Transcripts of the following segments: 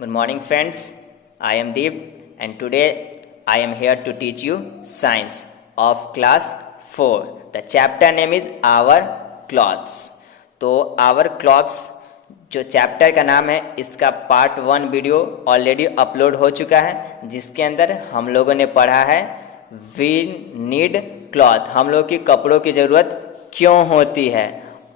Good morning, friends. I am Deep, and today I am here to teach you science of class 4. The chapter name is Our Clothes. तो Our Clothes जो chapter का नाम है, इसका part 1 video already upload हो चुका है, जिसके अंदर हम लोगों ने पढ़ा है वी नीड क्लॉथ, हम लोग की कपड़ों की ज़रूरत क्यों होती है,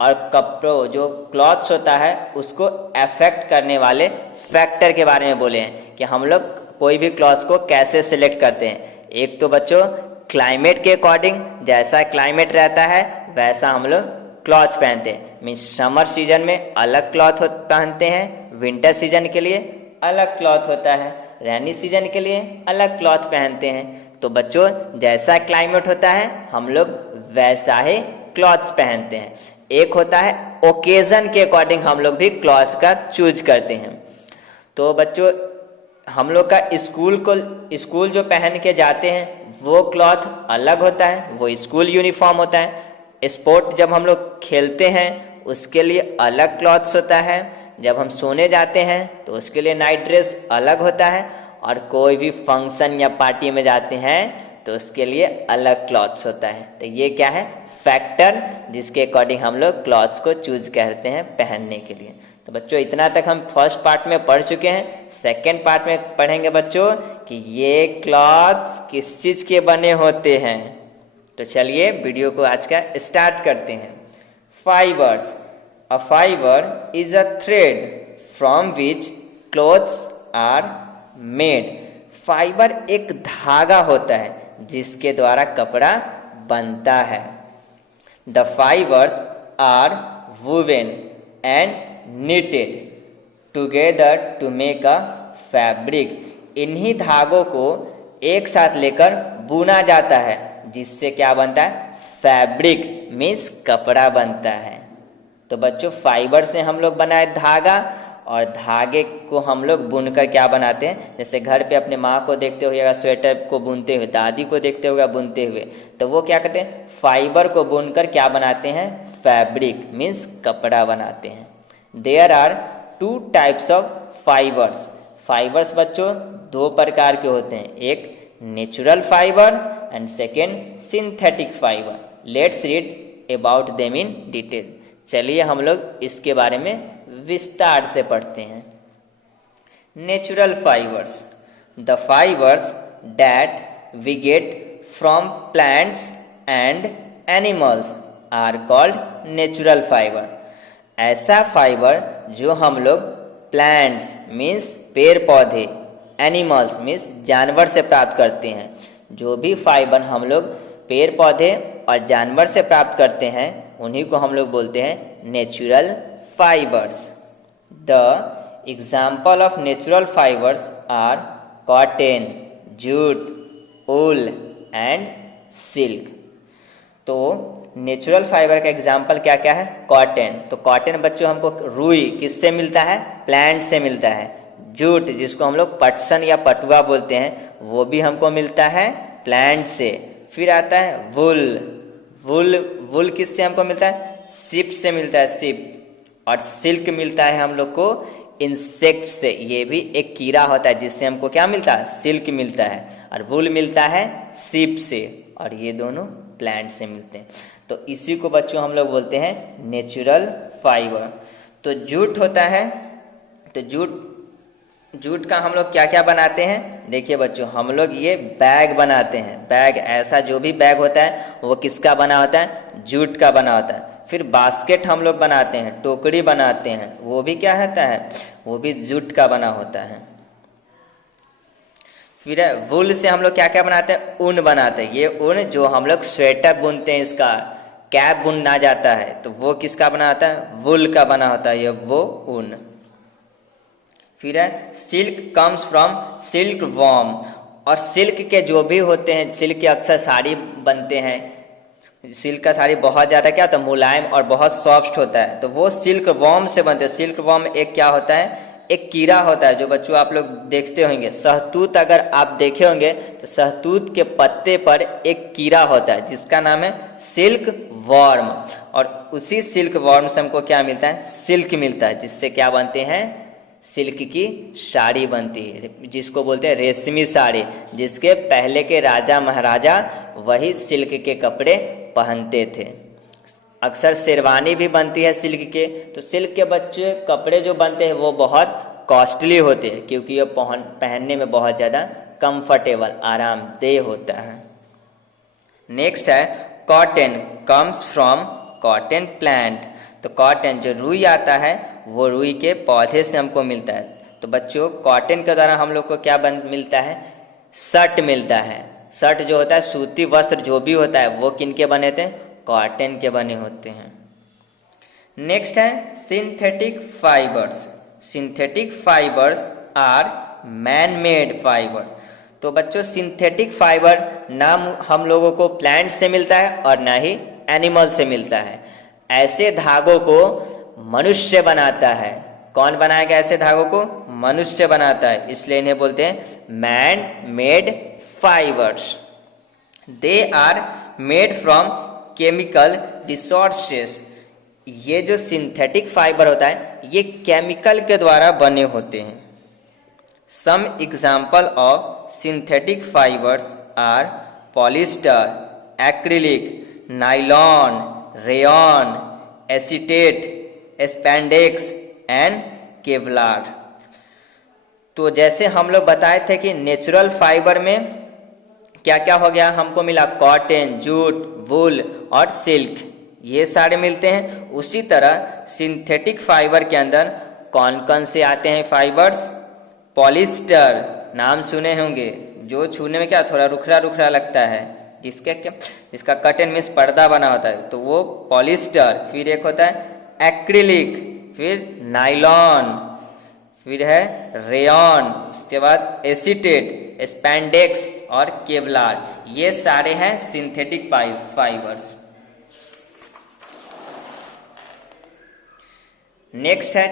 और कपड़ों जो क्लॉथ्स होता है उसको अफेक्ट करने वाले फैक्टर के बारे में बोले हैं कि हम लोग कोई भी क्लॉथ्स को कैसे सिलेक्ट करते हैं। एक तो बच्चों क्लाइमेट के अकॉर्डिंग, जैसा क्लाइमेट रहता है वैसा हम लोग क्लॉथ्स पहनते हैं। मीन्स समर सीजन में अलग क्लॉथ पहनते हैं, विंटर सीजन के लिए अलग क्लॉथ होता है, रेनी सीजन के लिए अलग क्लॉथ पहनते हैं। तो बच्चों जैसा क्लाइमेट होता है हम लोग वैसा ही क्लॉथ्स पहनते हैं। एक होता है ओकेजन के अकॉर्डिंग हम लोग भी क्लॉथ का चूज करते हैं। तो बच्चों हम लोग का स्कूल जो पहन के जाते हैं वो क्लॉथ अलग होता है, वो स्कूल यूनिफॉर्म होता है। स्पोर्ट जब हम लोग खेलते हैं उसके लिए अलग क्लॉथ्स होता है। जब हम सोने जाते हैं तो उसके लिए नाइट ड्रेस अलग होता है, और कोई भी फंक्शन या पार्टी में जाते हैं तो उसके लिए अलग क्लॉथ्स होता है। तो ये क्या है, फैक्टर जिसके अकॉर्डिंग हम लोग क्लॉथ्स को चूज करते हैं पहनने के लिए। तो बच्चों इतना तक हम फर्स्ट पार्ट में पढ़ चुके हैं। सेकंड पार्ट में पढ़ेंगे बच्चों कि ये क्लॉथ्स किस चीज के बने होते हैं। तो चलिए वीडियो को आज का स्टार्ट करते हैं। Fibres. A fibre is a thread from which clothes are made. Fibre एक धागा होता है जिसके द्वारा कपड़ा बनता है। The fibres are woven and knitted together to make a fabric। इन्हीं धागों को एक साथ लेकर बुना जाता है जिससे क्या बनता है, फैब्रिक मीन्स कपड़ा बनता है। तो बच्चों फाइबर से हम लोग बनाए धागा, और धागे को हम लोग बुनकर क्या बनाते हैं, जैसे घर पे अपने माँ को देखते होगा स्वेटर को बुनते हुए, दादी को देखते होगा बुनते हुए, तो वो क्या करते हैं, फाइबर को बुनकर क्या बनाते हैं, फैब्रिक मीन्स कपड़ा बनाते हैं। There are 2 types of fibres. Fibres बच्चों 2 प्रकार के होते हैं, एक natural fibre and second synthetic fibre. Let's read about them in detail. चलिए हम लोग इसके बारे में विस्तार से पढ़ते हैं। Natural fibres. The fibres that we get from plants and animals are called natural fibre. ऐसा फाइबर जो हम लोग प्लांट्स मीन्स पेड़ पौधे, एनिमल्स मीन्स जानवर से प्राप्त करते हैं। जो भी फाइबर हम लोग पेड़ पौधे और जानवर से प्राप्त करते हैं उन्हीं को हम लोग बोलते हैं natural fibres. The example of natural fibres are cotton, jute, wool and silk. तो नेचुरल फाइबर का एग्जाम्पल क्या क्या है, कॉटन। तो कॉटन बच्चों हमको रुई किससे मिलता है, प्लांट से मिलता है। जूट जिसको हम लोग पटसन या पटुआ बोलते हैं वो भी हमको मिलता है प्लांट से। फिर आता है वुल। वुल किससे हमको मिलता है, सिप से मिलता है, सिप। और सिल्क मिलता है हम लोग को इंसेक्ट से, ये भी एक कीड़ा होता है जिससे हमको क्या मिलता है, सिल्क मिलता है। और वुल मिलता है सिप से, और ये दोनों प्लांट से मिलते हैं। तो इसी को बच्चों हम लोग बोलते हैं नेचुरल फाइबर। तो जूट होता है, तो जूट का हम लोग क्या क्या बनाते हैं, देखिए बच्चों हम लोग ये बैग बनाते हैं। बैग, ऐसा जो भी बैग होता है वो किसका बना होता है, जूट का बना होता है। फिर बास्केट हम लोग बनाते हैं, टोकरी बनाते हैं, वो भी क्या होता है, वो भी जूट का बना होता है। फिर वुल से हम लोग क्या क्या बनाते हैं, ऊन बनाते हैं। ये ऊन जो हम लोग स्वेटर बुनते हैं, इसका कैप बुनना जाता है, तो वो किसका बना होता है, वुल का बना होता है ये वो ऊन। फिर है silk comes from silk worm. और सिल्क के जो भी होते हैं, सिल्क के अक्सर साड़ी बनते हैं। सिल्क का साड़ी बहुत ज़्यादा क्या होता है, मुलायम और बहुत सॉफ्ट होता है, तो वो सिल्क वॉर्म से बनते हैं। सिल्क वॉर्म एक क्या होता है, एक कीड़ा होता है जो बच्चों आप लोग देखते होंगे। शहतूत अगर आप देखे होंगे तो शहतूत के पत्ते पर एक कीड़ा होता है जिसका नाम है सिल्क वॉर्म, और उसी सिल्क वॉर्म से हमको क्या मिलता है, सिल्क मिलता है, जिससे क्या बनते हैं, सिल्क की साड़ी बनती है, जिसको बोलते हैं रेशमी साड़ी, जिसके पहले के राजा महाराजा वही सिल्क के कपड़े पहनते थे। अक्सर शेरवानी भी बनती है सिल्क के। तो सिल्क के बच्चे कपड़े जो बनते हैं वो बहुत कॉस्टली होते हैं, क्योंकि ये पहनने में बहुत ज़्यादा कंफर्टेबल, आरामदेह होता है। नेक्स्ट है cotton comes from cotton plant. तो कॉटन जो रुई आता है वो रुई के पौधे से हमको मिलता है। तो बच्चों कॉटन के द्वारा हम लोग को क्या मिलता है, शर्ट मिलता है। शर्ट जो होता है, सूती वस्त्र जो भी होता है वो किनके बने थे, कॉटन के बने होते हैं। नेक्स्ट है synthetic fibres. Synthetic fibres are man made fibre. तो बच्चों सिंथेटिक फाइबर ना हम लोगों को प्लांट से मिलता है और ना ही एनिमल से मिलता है। ऐसे धागों को मनुष्य बनाता है। कौन बनाएगा ऐसे धागों को, मनुष्य बनाता है, इसलिए इन्हें बोलते हैं man made fibres. They are made from chemical resources. ये जो सिंथेटिक फाइबर होता है ये केमिकल के द्वारा बने होते हैं। Some example of synthetic fibres are polyester, acrylic, nylon, rayon, acetate, spandex and Kevlar. तो जैसे हम लोग बताए थे कि नेचुरल फाइबर में क्या क्या हो गया, हमको मिला कॉटन, जूट, वूल और सिल्क, ये सारे मिलते हैं। उसी तरह सिंथेटिक फाइबर के अंदर कौन कौन से आते हैं फाइबर्स, पॉलिस्टर, नाम सुने होंगे, जो छूने में क्या थोड़ा रुखरा रुखरा लगता है, जिसका कटन में पर्दा बना होता है, तो वो पॉलिस्टर। फिर एक होता है एक्रिलिक, फिर नाइलॉन, फिर है रेयॉन, उसके बाद एसीटेट, स्पैंडेक्स और केवलार। ये सारे हैं सिंथेटिक फाइबर्स। नेक्स्ट है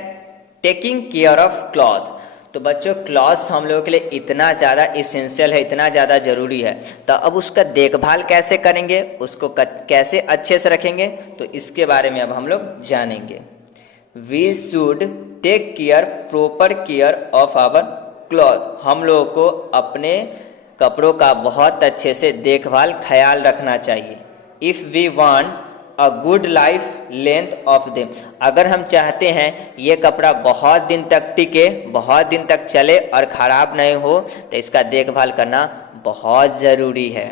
टेकिंग केयर ऑफ क्लॉथ। तो बच्चों क्लॉथ्स हम लोगों के लिए इतना ज़्यादा इसेंशियल है, इतना ज़्यादा ज़रूरी है, तो अब उसका देखभाल कैसे करेंगे, उसको कैसे अच्छे से रखेंगे, तो इसके बारे में अब हम लोग जानेंगे। We should take care, proper care of our cloth. हम लोगों को अपने कपड़ों का बहुत अच्छे से देखभाल ख्याल रखना चाहिए। If we want a good life length of them. अगर हम चाहते हैं ये कपड़ा बहुत दिन तक टिके, बहुत दिन तक चले और ख़राब नहीं हो, तो इसका देखभाल करना बहुत ज़रूरी है।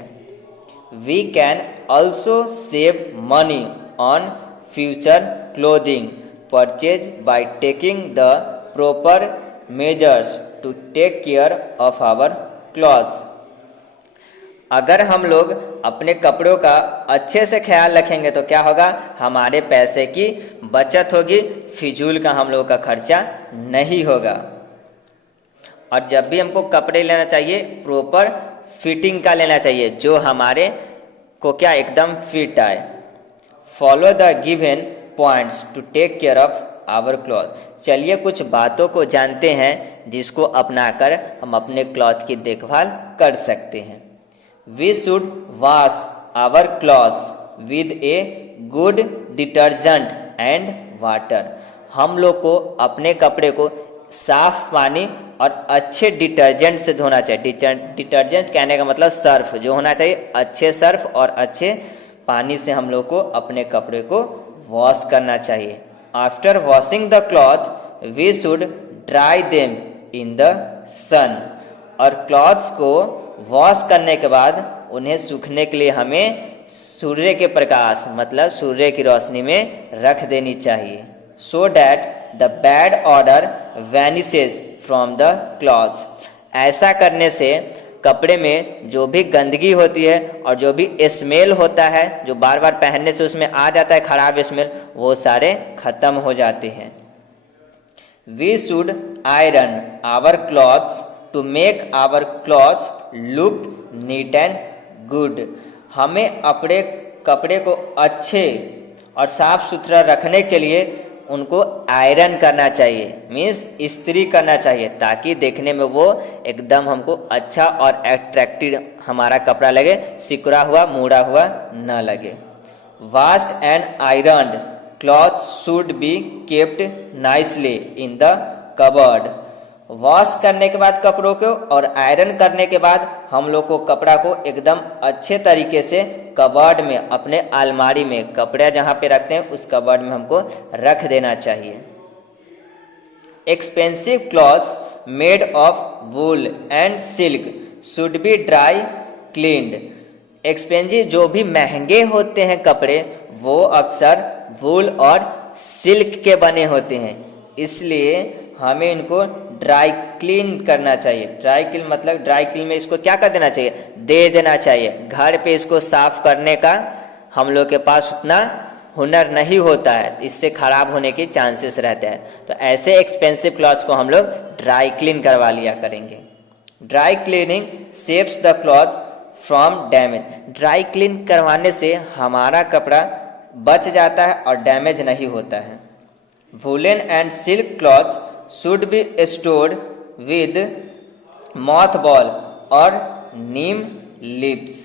We can also save money on future clothing purchase by taking the proper measures to take care of our clothes. अगर हम लोग अपने कपड़ों का अच्छे से ख्याल रखेंगे तो क्या होगा, हमारे पैसे की बचत होगी, फिजूल का हम लोगों का खर्चा नहीं होगा। और जब भी हमको कपड़े लेना चाहिए प्रॉपर फिटिंग का लेना चाहिए, जो हमारे को क्या एकदम फिट आए। Follow the given points to take care of our cloth. चलिए कुछ बातों को जानते हैं जिसको अपनाकर हम अपने क्लॉथ की देखभाल कर सकते हैं। We should wash our clothes with a good detergent and water। हम लोग को अपने कपड़े को साफ पानी और अच्छे डिटर्जेंट से धोना चाहिए। डिटर्जेंट कहने का मतलब सर्फ जो होना चाहिए, अच्छे सर्फ और अच्छे पानी से हम लोग को अपने कपड़े को वॉश करना चाहिए। After washing the cloth we should dry them in the sun. और क्लॉथ्स को वॉश करने के बाद उन्हें सूखने के लिए हमें सूर्य के प्रकाश मतलब सूर्य की रोशनी में रख देनी चाहिए, so that the bad odour vanishes from the clothes. ऐसा करने से कपड़े में जो भी गंदगी होती है और जो भी स्मेल होता है, जो बार बार पहनने से उसमें आ जाता है खराब स्मेल, वो सारे खत्म हो जाते हैं। We should iron our clothes to make our clothes look neat and good. हमें अपने कपड़े को अच्छे और साफ सुथरा रखने के लिए उनको आयरन करना चाहिए, मीन्स इस्त्री करना चाहिए, ताकि देखने में वो एकदम हमको अच्छा और अट्रैक्टिव हमारा कपड़ा लगे, सिकुड़ा हुआ मुड़ा हुआ न लगे। Washed and ironed cloth should be kept nicely in the covered. Wash करने के बाद कपड़ों को और आयरन करने के बाद हम लोग को कपड़ा को एकदम अच्छे तरीके से कवर्ड में, अपने अलमारी में, कपड़े जहाँ पे रखते हैं उस कवर्ड में हमको रख देना चाहिए। Expensive clothes made of wool and silk should be dry cleaned. Expensive जो भी महंगे होते हैं कपड़े वो अक्सर वूल और सिल्क के बने होते हैं, इसलिए हमें इनको ड्राई क्लीन करना चाहिए। ड्राई क्लीन मतलब ड्राई क्लीन में इसको क्या कर देना चाहिए, दे देना चाहिए। घर पे इसको साफ करने का हम लोग के पास उतना हुनर नहीं होता है, इससे खराब होने के चांसेस रहते हैं। तो ऐसे एक्सपेंसिव क्लॉथ्स को हम लोग ड्राई क्लीन करवा लिया करेंगे। Dry cleaning saves the cloth from damage. Dry clean करवाने से हमारा कपड़ा बच जाता है और डैमेज नहीं होता है। Woollen and silk cloth should be stored with mothball और नीम लीव्स।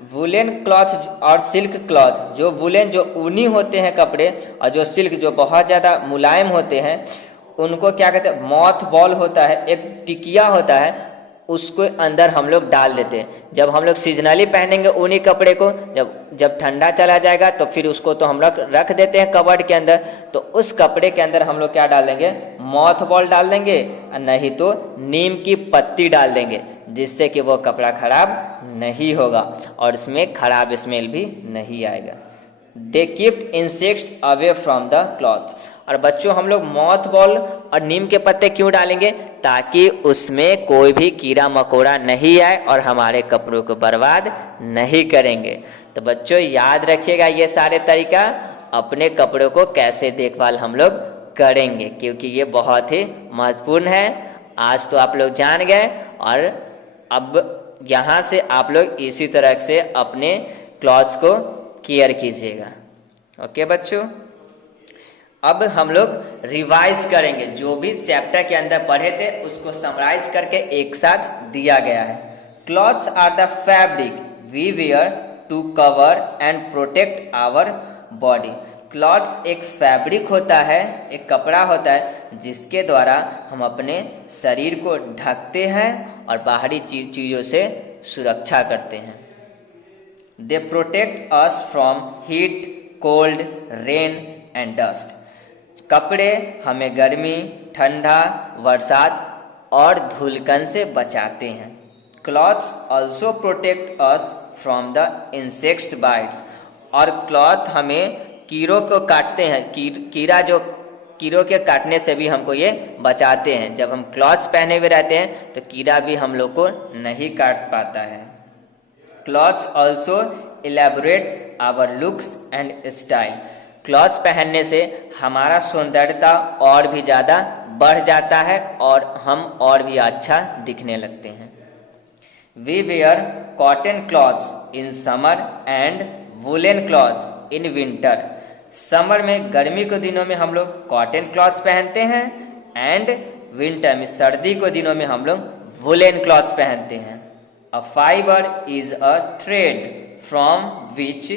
वूलन क्लॉथ और सिल्क क्लॉथ, जो वूलन जो ऊनी होते हैं कपड़े और जो सिल्क जो बहुत ज़्यादा मुलायम होते हैं, उनको क्या कहते हैं, मॉथ बॉल होता है, एक टिकिया होता है, उसको अंदर हम लोग डाल देते हैं। जब हम लोग सीजनली पहनेंगे ऊनी कपड़े को, जब ठंडा चला जाएगा तो फिर उसको तो हम लोग रख देते हैं कवर्ड के अंदर, तो उस कपड़े के अंदर हम लोग क्या डाल देंगे, मॉथ बॉल डाल देंगे, नहीं तो नीम की पत्ती डाल देंगे, जिससे कि वो कपड़ा खराब नहीं होगा और इसमें खराब स्मेल भी नहीं आएगा। They keep insects away from the cloth. और बच्चों हम लोग मॉथ बॉल और नीम के पत्ते क्यों डालेंगे, ताकि उसमें कोई भी कीड़ा मकोड़ा नहीं आए और हमारे कपड़ों को बर्बाद नहीं करेंगे। तो बच्चों याद रखिएगा ये सारे तरीका, अपने कपड़ों को कैसे देखभाल हम लोग करेंगे, क्योंकि ये बहुत ही महत्वपूर्ण है। आज तो आप लोग जान गए और अब यहाँ से आप लोग इसी तरह से अपने क्लॉथ्स को केयर कीजिएगा। ओके बच्चों, अब हम लोग रिवाइज करेंगे, जो भी चैप्टर के अंदर पढ़े थे उसको समराइज करके एक साथ दिया गया है। Clothes are the fabric we wear to cover and protect our body. Clothes एक फैब्रिक होता है, एक कपड़ा होता है जिसके द्वारा हम अपने शरीर को ढकते हैं और बाहरी चीज़ों से सुरक्षा करते हैं। They protect us from heat, cold, rain and dust. कपड़े हमें गर्मी, ठंडा, बरसात और धूलकण से बचाते हैं। Clothes also protect us from the insect bytes. और क्लॉथ हमें कीड़ों को काटते हैं, कीड़ों के काटने से भी हमको ये बचाते हैं। जब हम क्लॉथ्स पहने हुए रहते हैं तो कीड़ा भी हम लोग को नहीं काट पाता है। Clothes also elaborate our looks and style. Clothes पहनने से हमारा सौंदर्यता और भी ज़्यादा बढ़ जाता है और हम और भी अच्छा दिखने लगते हैं। We wear cotton clothes in summer and woollen clothes in winter. Summer में, गर्मी के दिनों में हम लोग कॉटन क्लॉथ्स पहनते हैं एंड विंटर में, सर्दी के दिनों में हम लोग वुलन क्लॉथ्स पहनते हैं। A fibre is a thread from which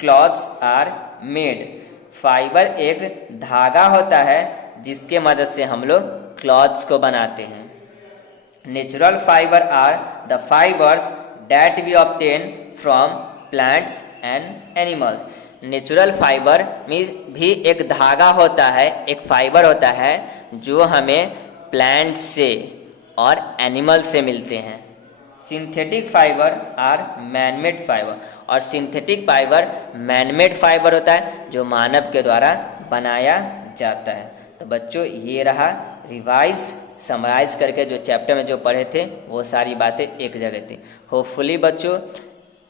clothes are made. Fibre एक धागा होता है जिसके मदद से हम लोग क्लॉथ्स को बनाते हैं। Natural fibre are the fibres that we obtain from plants and animals. Natural fibre means भी एक धागा होता है, एक फाइबर होता है जो हमें प्लांट से और एनिमल से मिलते हैं। Synthetic fibre are manmade fibre. और सिंथेटिक फाइबर मैनमेड फाइबर होता है जो मानव के द्वारा बनाया जाता है। तो बच्चों ये रहा रिवाइज, समराइज करके जो चैप्टर में जो पढ़े थे वो सारी बातें एक जगह थी। होपफुली बच्चों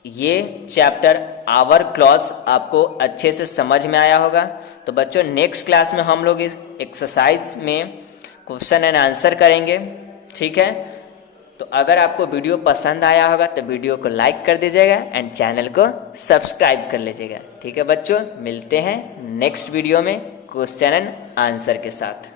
ये चैप्टर आवर क्लॉथ्स आपको अच्छे से समझ में आया होगा। तो बच्चों नेक्स्ट क्लास में हम लोग इस एक्सरसाइज में क्वेश्चन एंड आंसर करेंगे, ठीक है। तो अगर आपको वीडियो पसंद आया होगा तो वीडियो को लाइक कर दीजिएगा एंड चैनल को सब्सक्राइब कर लीजिएगा, ठीक है बच्चों। मिलते हैं नेक्स्ट वीडियो में क्वेश्चन एंड आंसर के साथ।